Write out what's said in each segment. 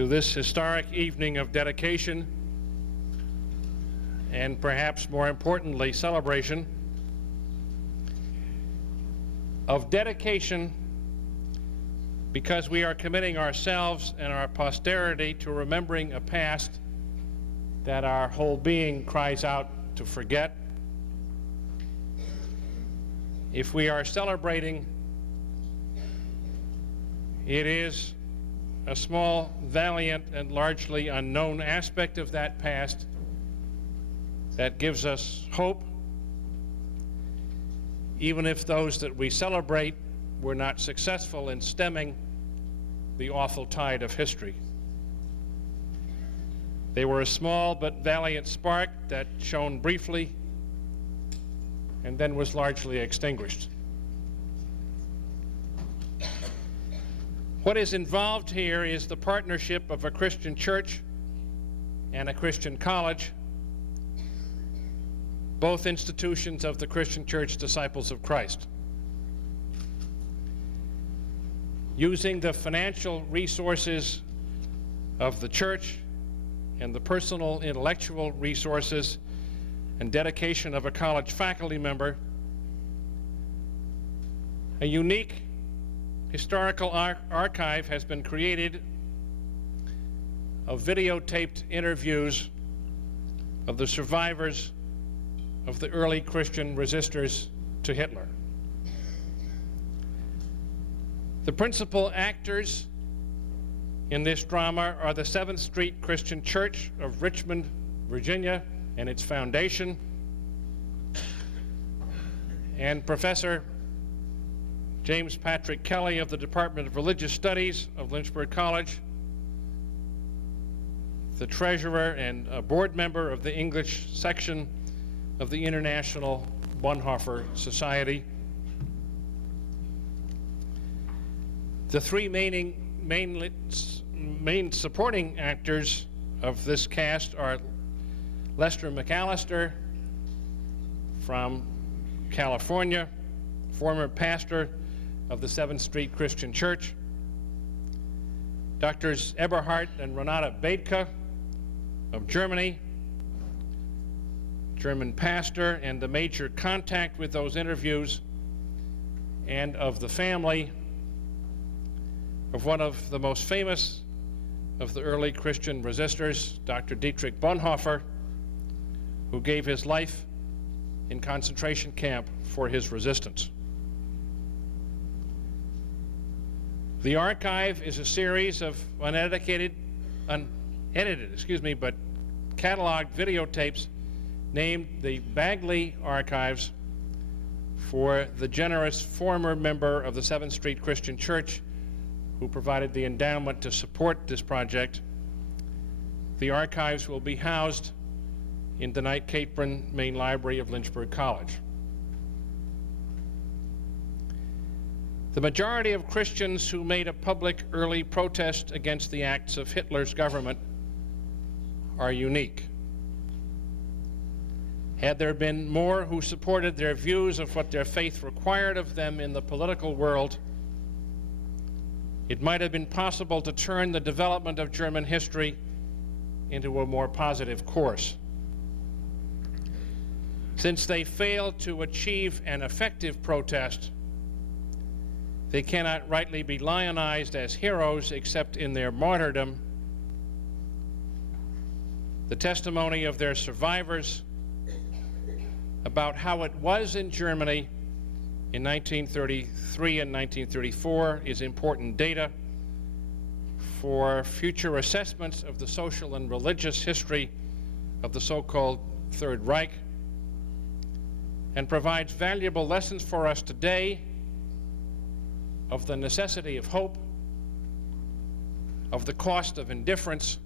to this historic evening of dedication and perhaps more importantly, celebration of dedication, because we are committing ourselves and our posterity to remembering a past that our whole being cries out to forget. If we are celebrating, it is a small, valiant, and largely unknown aspect of that past that gives us hope, even if those that we celebrate were not successful in stemming the awful tide of history. They were a small but valiant spark that shone briefly and then was largely extinguished. What is involved here is the partnership of a Christian church and a Christian college, both institutions of the Christian Church Disciples of Christ. Using the financial resources of the church and the personal intellectual resources and dedication of a college faculty member, a unique historical archive has been created of videotaped interviews of the survivors of the early Christian resistors to Hitler. The principal actors in this drama are the 7th Street Christian Church of Richmond, Virginia, and its foundation, and Professor James Patrick Kelly of the Department of Religious Studies of Lynchburg College, the treasurer and a board member of the English section of the International Bonhoeffer Society. The three main supporting actors of this cast are Lester McAllister from California, former pastor of the 7th Street Christian Church, Drs. Eberhard and Renata Bethke of Germany, German pastor and the major contact with those interviews, and of the family of one of the most famous of the early Christian resistors, Dr. Dietrich Bonhoeffer, who gave his life in concentration camp for his resistance. The archive is a series of unedited, but cataloged videotapes named the Bagley Archives for the generous former member of the 7th Street Christian Church who provided the endowment to support this project. The archives will be housed in the Knight Capron Main Library of Lynchburg College. The majority of Christians who made a public early protest against the acts of Hitler's government are unique. Had there been more who supported their views of what their faith required of them in the political world, it might have been possible to turn the development of German history into a more positive course. Since they failed to achieve an effective protest, they cannot rightly be lionized as heroes except in their martyrdom. The testimony of their survivors about how it was in Germany in 1933 and 1934 is important data for future assessments of the social and religious history of the so-called Third Reich, and provides valuable lessons for us today of the necessity of hope, of the cost of indifference,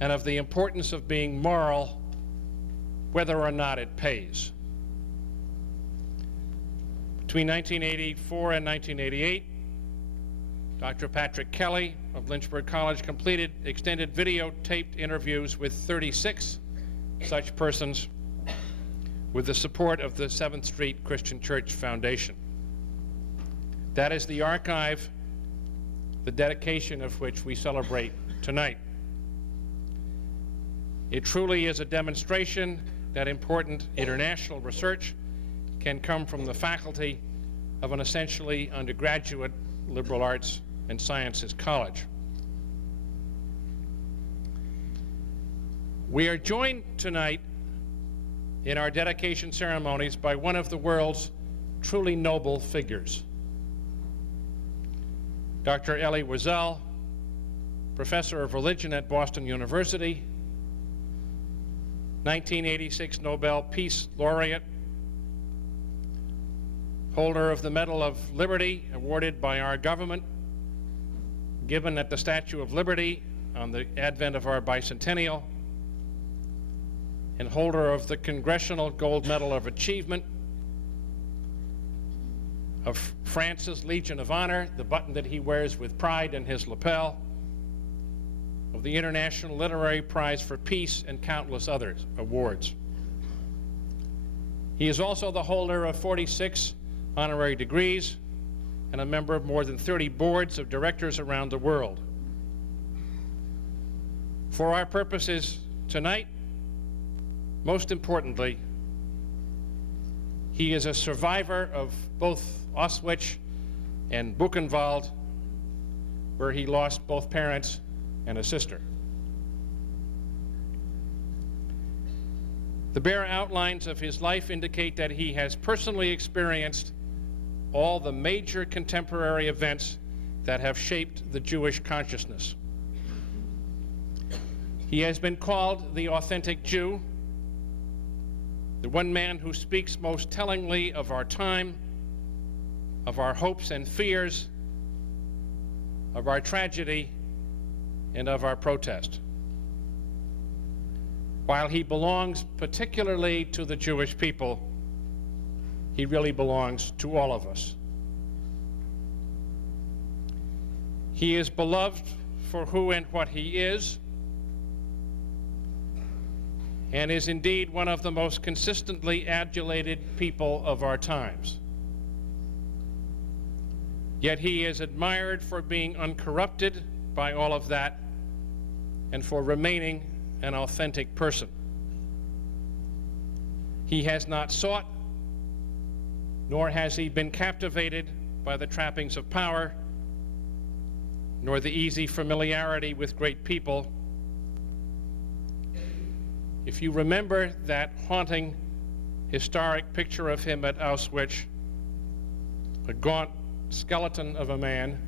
and of the importance of being moral, whether or not it pays. Between 1984 and 1988, Dr. Patrick Kelly of Lynchburg College completed extended videotaped interviews with 36 such persons with the support of the 7th Street Christian Church Foundation. That is the archive the dedication of which we celebrate tonight. It truly is a demonstration that important international research can come from the faculty of an essentially undergraduate liberal arts and sciences college. We are joined tonight in our dedication ceremonies by one of the world's truly noble figures. Dr. Elie Wiesel, professor of religion at Boston University, 1986 Nobel Peace Laureate, holder of the Medal of Liberty awarded by our government, given at the Statue of Liberty on the advent of our bicentennial, and holder of the Congressional Gold Medal of Achievement, of France's Legion of Honor, the button that he wears with pride in his lapel, of the International Literary Prize for Peace, and countless other awards. He is also the holder of 46 honorary degrees and a member of more than 30 boards of directors around the world. For our purposes tonight, most importantly, he is a survivor of both Auschwitz and Buchenwald, where he lost both parents and a sister. The bare outlines of his life indicate that he has personally experienced all the major contemporary events that have shaped the Jewish consciousness. He has been called the authentic Jew, the one man who speaks most tellingly of our time, of our hopes and fears, of our tragedy, and of our protest. While he belongs particularly to the Jewish people, he really belongs to all of us. He is beloved for who and what he is, and is indeed one of the most consistently adulated people of our times. Yet he is admired for being uncorrupted by all of that and for remaining an authentic person. He has not sought, nor has he been captivated by the trappings of power, nor the easy familiarity with great people. If you remember that haunting, historic picture of him at Auschwitz, a gaunt skeleton of a man,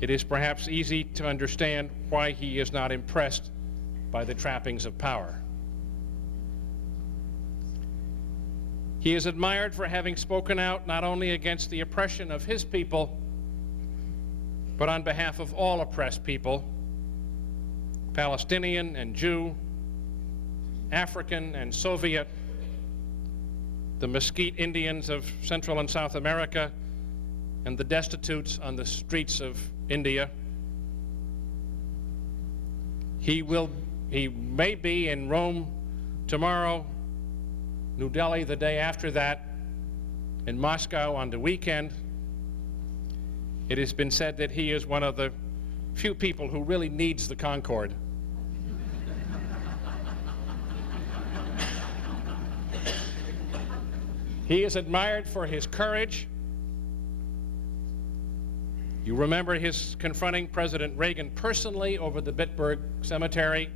it is perhaps easy to understand why he is not impressed by the trappings of power. He is admired for having spoken out not only against the oppression of his people, but on behalf of all oppressed people, Palestinian and Jew, African and Soviet, the Mesquite Indians of Central and South America, and the destitutes on the streets of India. He may be in Rome tomorrow, New Delhi the day after that, in Moscow on the weekend. It has been said that he is one of the few people who really needs the Concorde. He is admired for his courage. You remember his confronting President Reagan personally over the Bitburg Cemetery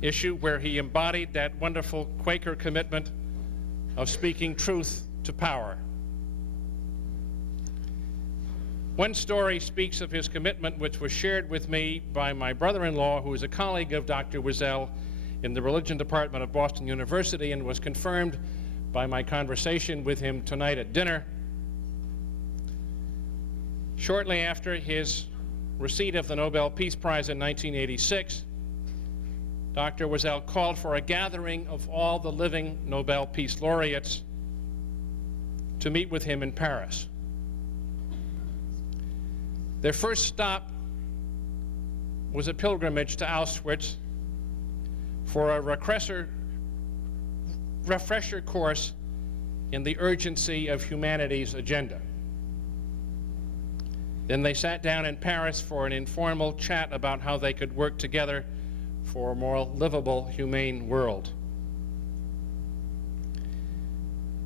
issue, where he embodied that wonderful Quaker commitment of speaking truth to power. One story speaks of his commitment, which was shared with me by my brother-in-law, who is a colleague of Dr. Wiesel in the religion department of Boston University, and was confirmed by my conversation with him tonight at dinner. Shortly after his receipt of the Nobel Peace Prize in 1986, Dr. Wiesel called for a gathering of all the living Nobel Peace Laureates to meet with him in Paris. Their first stop was a pilgrimage to Auschwitz for a refresher course in the urgency of humanity's agenda. Then they sat down in Paris for an informal chat about how they could work together for a more livable, humane world.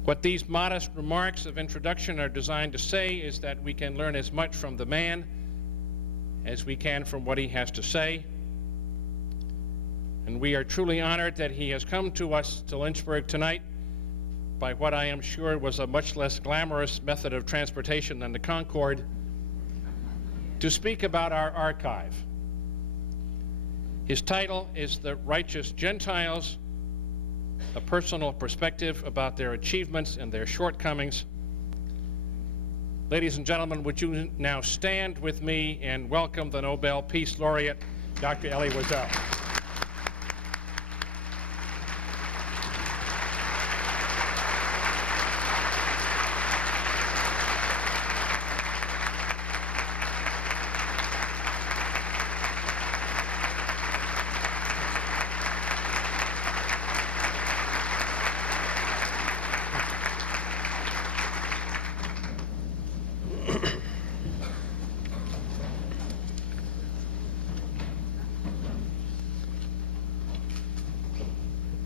What these modest remarks of introduction are designed to say is that we can learn as much from the man as we can from what he has to say. And we are truly honored that he has come to us to Lynchburg tonight by what I am sure was a much less glamorous method of transportation than the Concorde, to speak about our archive. His title is The Righteous Gentiles, a personal perspective about their achievements and their shortcomings. Ladies and gentlemen, would you now stand with me and welcome the Nobel Peace Laureate, Dr. Elie Wiesel.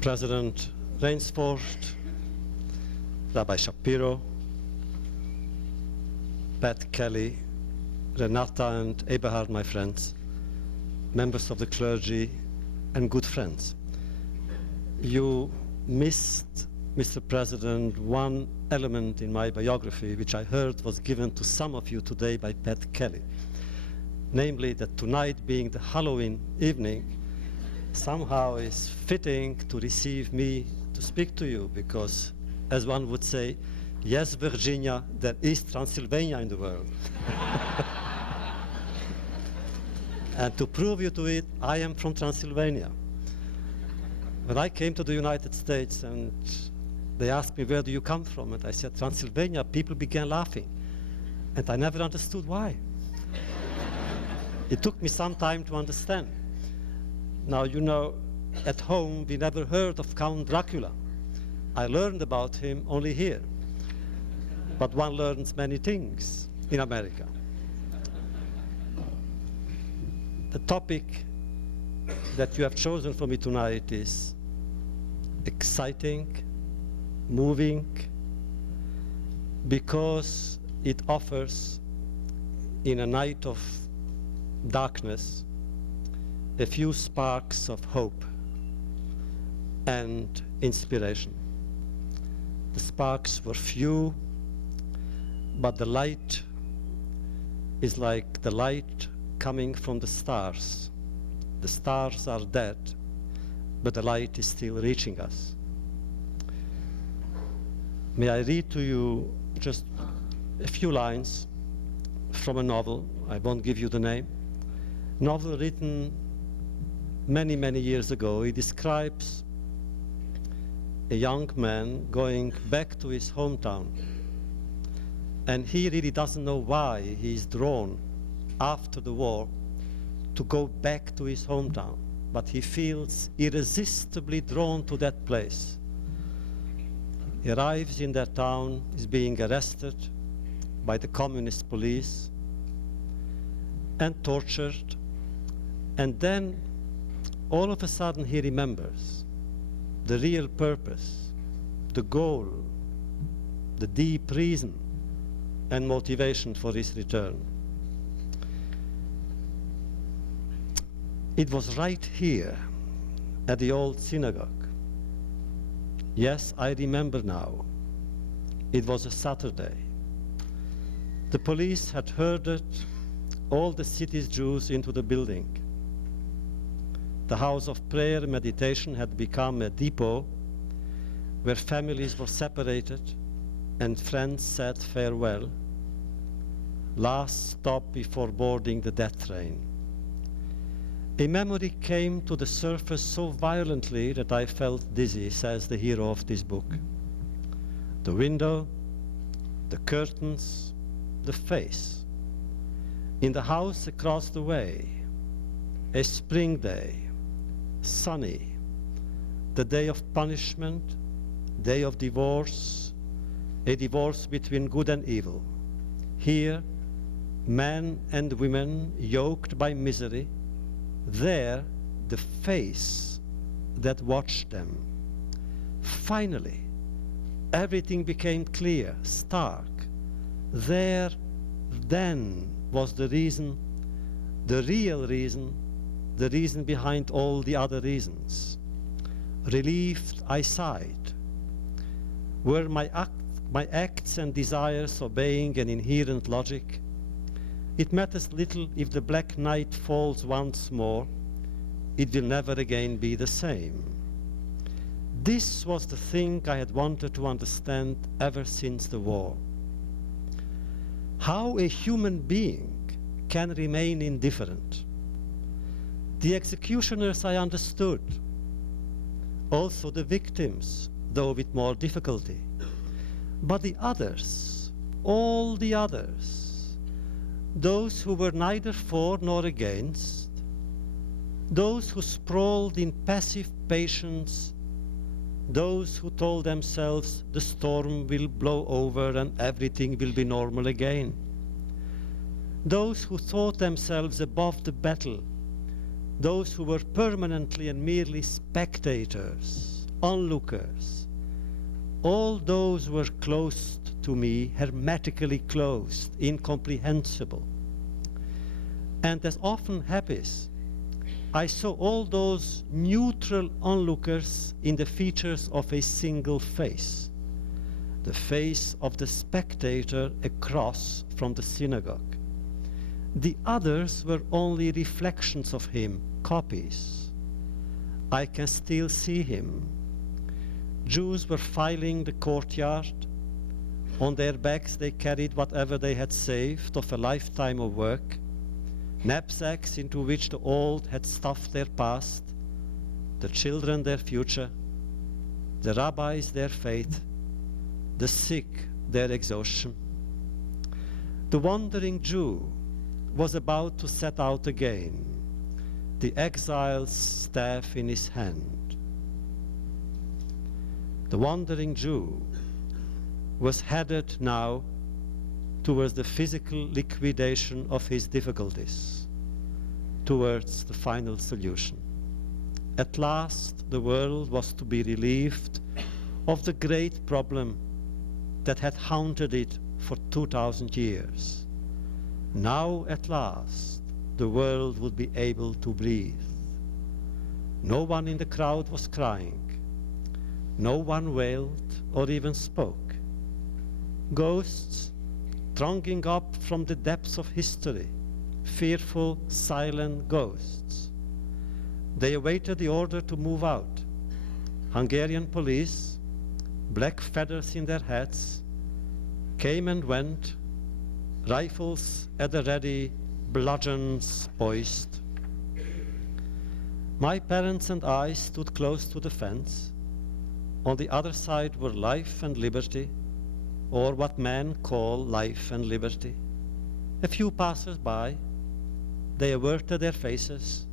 President Rainsford, Rabbi Shapiro, Pat Kelly, Renata and Eberhard, my friends, members of the clergy, and good friends. You missed, Mr. President, one element in my biography, which I heard was given to some of you today by Pat Kelly, namely that tonight being the Halloween evening, somehow is fitting to receive me to speak to you, because, as one would say, yes, Virginia, there is Transylvania in the world. And to prove you to it, I am from Transylvania. When I came to the United States and they asked me, where do you come from? And I said, Transylvania, people began laughing. And I never understood why. It took me some time to understand. Now, you know, at home, we never heard of Count Dracula. I learned about him only here. But one learns many things in America. The topic that you have chosen for me tonight is exciting, moving, because it offers, in a night of darkness, a few sparks of hope and inspiration. The sparks were few, but the light is like the light coming from the stars. The stars are dead, but the light is still reaching us. May I read to you just a few lines from a novel. I won't give you the name. Novel written many, many years ago. He describes a young man going back to his hometown. And he really doesn't know why he is drawn after the war to go back to his hometown. But he feels irresistibly drawn to that place. He arrives in that town, is being arrested by the communist police and tortured. And then all of a sudden he remembers the real purpose, the goal, the deep reason and motivation for his return. It was right here at the old synagogue. Yes, I remember now. It was a Saturday. The police had herded all the city's Jews into the building. The house of prayer and meditation had become a depot where families were separated and friends said farewell. Last stop before boarding the death train. A memory came to the surface so violently that I felt dizzy, says the hero of this book. The window, the curtains, the face. In the house across the way, a spring day, sunny, the day of punishment, day of divorce, a divorce between good and evil. Here, men and women yoked by misery, there the face that watched them. Finally, everything became clear, stark. There then was the reason, the real reason, the reason behind all the other reasons. Relieved, I sighed. Were my acts and desires obeying an inherent logic? It matters little if the black night falls once more. It will never again be the same. This was the thing I had wanted to understand ever since the war. How a human being can remain indifferent. The executioners I understood, also the victims, though with more difficulty. But the others, all the others, those who were neither for nor against, those who sprawled in passive patience, those who told themselves the storm will blow over and everything will be normal again, those who thought themselves above the battle, those who were permanently and merely spectators, onlookers, all those were closed to me, hermetically closed, incomprehensible. And as often happens, I saw all those neutral onlookers in the features of a single face, the face of the spectator across from the synagogue. The others were only reflections of him, copies. I can still see him. Jews were filing the courtyard. On their backs they carried whatever they had saved of a lifetime of work, knapsacks into which the old had stuffed their past, the children their future, the rabbis their faith, the sick their exhaustion. The wandering Jew was about to set out again, the exile's staff in his hand. The wandering Jew was headed now towards the physical liquidation of his difficulties, towards the final solution. At last, the world was to be relieved of the great problem that had haunted it for 2,000 years. Now, at last, the world would be able to breathe. No one in the crowd was crying. No one wailed or even spoke. Ghosts, thronging up from the depths of history, fearful, silent ghosts. They awaited the order to move out. Hungarian police, black feathers in their hats, came and went, rifles at the ready, bludgeons poised. My parents and I stood close to the fence. On the other side were life and liberty, or what men call life and liberty. A few passers-by, they averted their faces.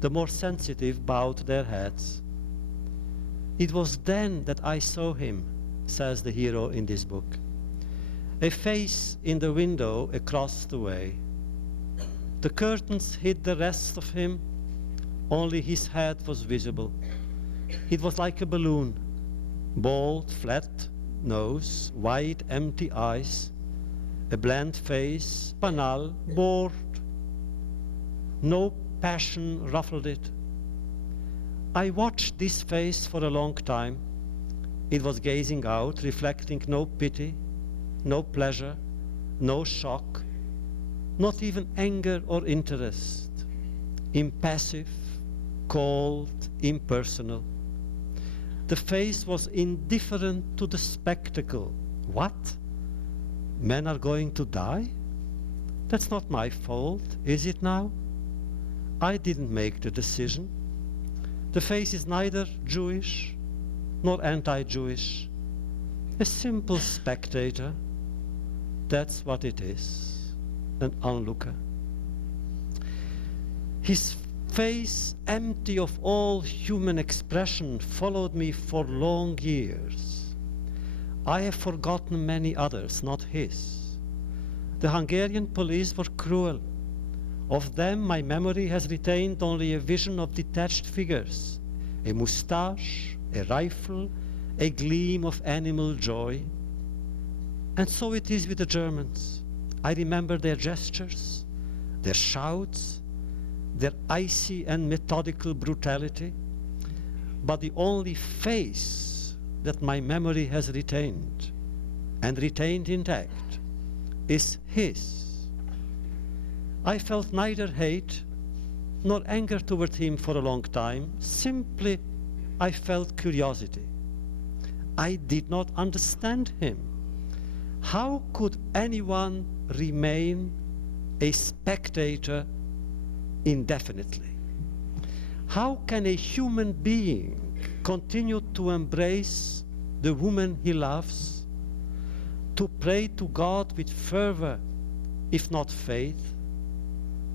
The more sensitive bowed their heads. It was then that I saw him, says the hero in this book. A face in the window across the way. The curtains hid the rest of him, only his head was visible. It was like a balloon, bald, flat nose, wide, empty eyes, a bland face, banal, bored. No passion ruffled it. I watched this face for a long time. It was gazing out, reflecting no pity, no pleasure, no shock, not even anger or interest. Impassive, cold, impersonal. The face was indifferent to the spectacle. What? Men are going to die? That's not my fault, is it now? I didn't make the decision. The face is neither Jewish nor anti-Jewish. A simple spectator. That's what it is, an onlooker. His face, empty of all human expression, followed me for long years. I have forgotten many others, not his. The Hungarian police were cruel. Of them, my memory has retained only a vision of detached figures, a moustache, a rifle, a gleam of animal joy. And so it is with the Germans. I remember their gestures, their shouts, their icy and methodical brutality. But the only face that my memory has retained, and retained intact, is his. I felt neither hate nor anger toward him for a long time. Simply, I felt curiosity. I did not understand him. How could anyone remain a spectator indefinitely? How can a human being continue to embrace the woman he loves, to pray to God with fervor, if not faith,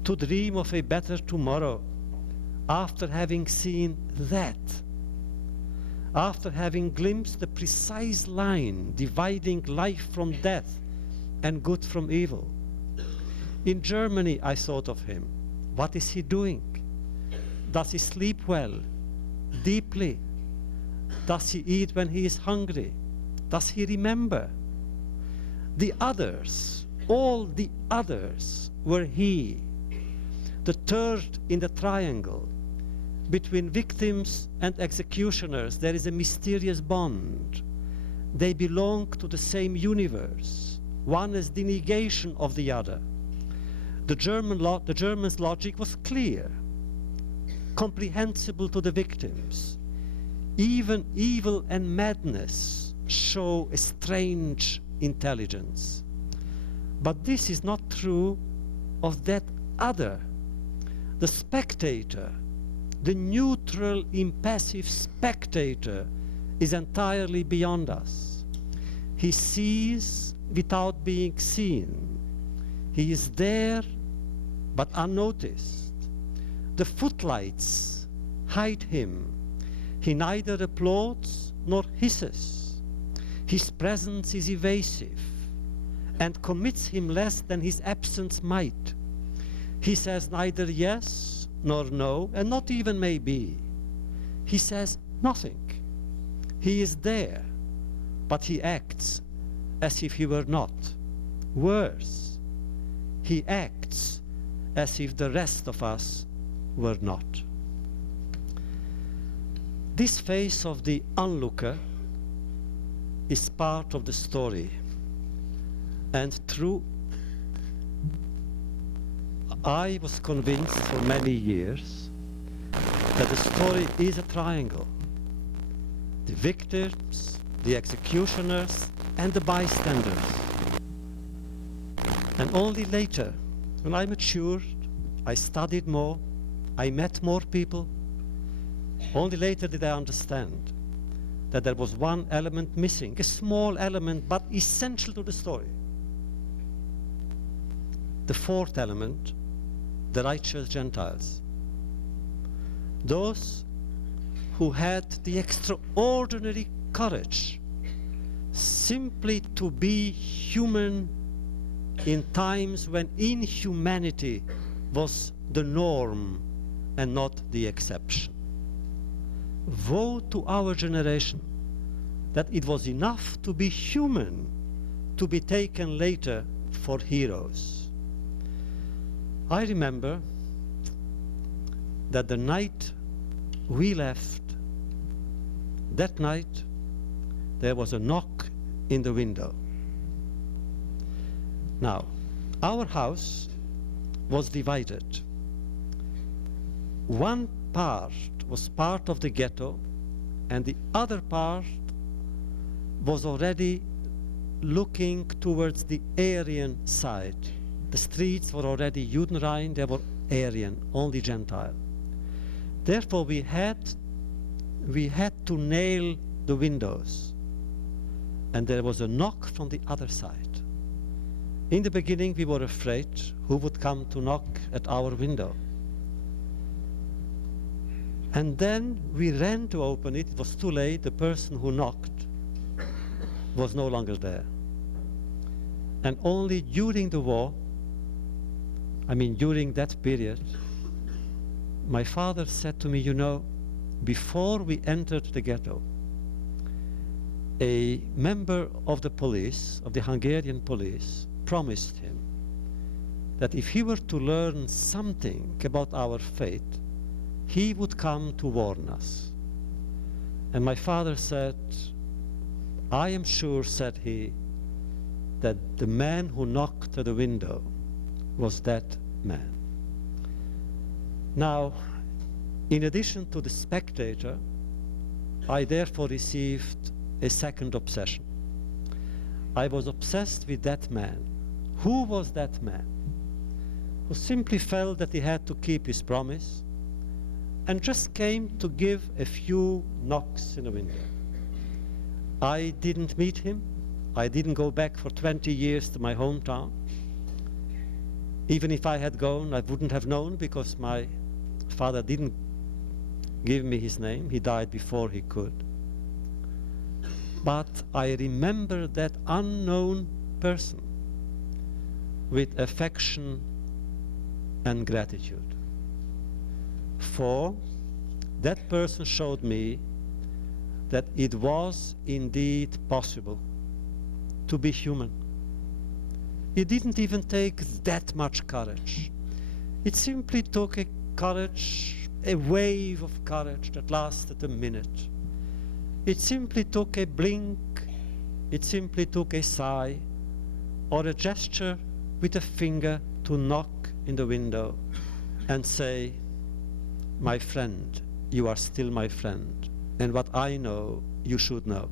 to dream of a better tomorrow after having seen that, after having glimpsed the precise line dividing life from death and good from evil? In Germany, I thought of him. What is he doing? Does he sleep well, deeply? Does he eat when he is hungry? Does he remember? The others, all the others, were he, the third in the triangle. Between victims and executioners, there is a mysterious bond. They belong to the same universe. One is the negation of the other. The Germans' logic was clear, comprehensible to the victims. Even evil and madness show a strange intelligence. But this is not true of that other, the spectator. The neutral, impassive spectator is entirely beyond us. He sees without being seen. He is there, but unnoticed. The footlights hide him. He neither applauds nor hisses. His presence is evasive and commits him less than his absence might. He says neither yes nor no, and not even maybe. He says nothing. He is there, but he acts as if he were not. Worse, he acts as if the rest of us were not. This face of the onlooker is part of the story, and true. I was convinced for many years that the story is a triangle. The victims, the executioners, and the bystanders. And only later, when I matured, I studied more, I met more people, only later did I understand that there was one element missing, a small element, but essential to the story. The fourth element, the righteous Gentiles. Those who had the extraordinary courage simply to be human in times when inhumanity was the norm and not the exception. Woe to our generation that it was enough to be human to be taken later for heroes. I remember that the night we left, that night there was a knock in the window. Now, our house was divided. One part was part of the ghetto, and the other part was already looking towards the Aryan side. The streets were already Judenrein, they were Aryan, only Gentile. Therefore, we had to nail the windows. And there was a knock from the other side. In the beginning, we were afraid who would come to knock at our window. And then we ran to open it. It was too late. The person who knocked was no longer there. And only during the war, during that period, my father said to me, you know, before we entered the ghetto, a member of the police, of the Hungarian police, promised him that if he were to learn something about our fate, he would come to warn us. And my father said, I am sure, said he, that the man who knocked at the window was that man. Now, in addition to the spectator, I therefore received a second obsession. I was obsessed with that man. Who was that man? Who simply felt that he had to keep his promise and just came to give a few knocks in the window. I didn't meet him. I didn't go back for 20 years to my hometown. Even if I had gone, I wouldn't have known because my father didn't give me his name. He died before he could. But I remember that unknown person with affection and gratitude. For that person showed me that it was indeed possible to be human. It didn't even take that much courage. It simply took a courage, a wave of courage that lasted a minute. It simply took a blink, it simply took a sigh, or a gesture with a finger to knock in the window and say, my friend, you are still my friend, and what I know, you should know.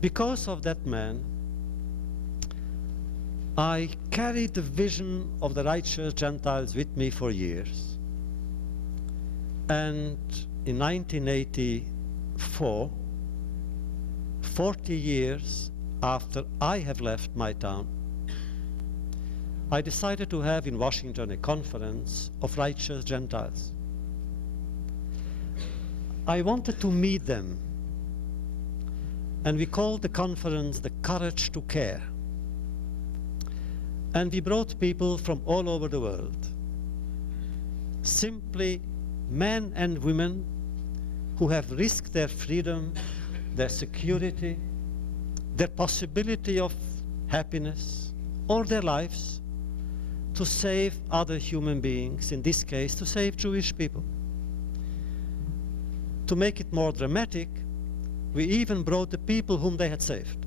Because of that man, I carried the vision of the righteous Gentiles with me for years. And in 1984, 40 years after I have left my town, I decided to have in Washington a conference of righteous Gentiles. I wanted to meet them, and we called the conference the Courage to Care. And we brought people from all over the world, simply men and women who have risked their freedom, their security, their possibility of happiness, or their lives to save other human beings, in this case, to save Jewish people. To make it more dramatic, we even brought the people whom they had saved.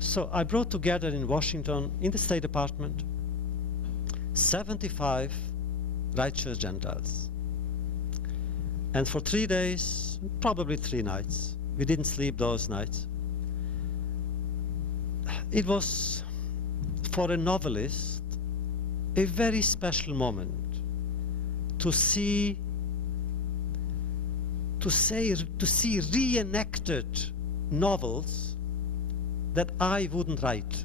So I brought together in Washington, in the State Department, 75 righteous Gentiles. And for 3 days, probably 3 nights, we didn't sleep those nights. It was, for a novelist, a very special moment to see reenacted novels that I wouldn't write.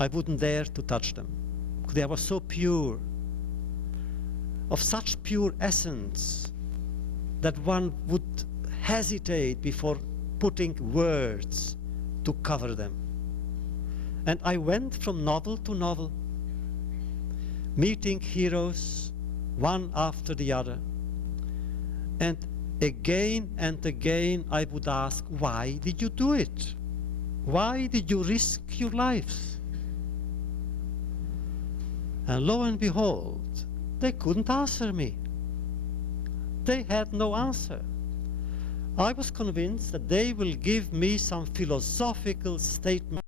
I wouldn't dare to touch them. They were so pure, of such pure essence, that one would hesitate before putting words to cover them. And I went from novel to novel, meeting heroes one after the other. And again I would ask, why did you do it? Why did you risk your lives? And lo and behold, they couldn't answer me. They had no answer. I was convinced that they will give me some philosophical statement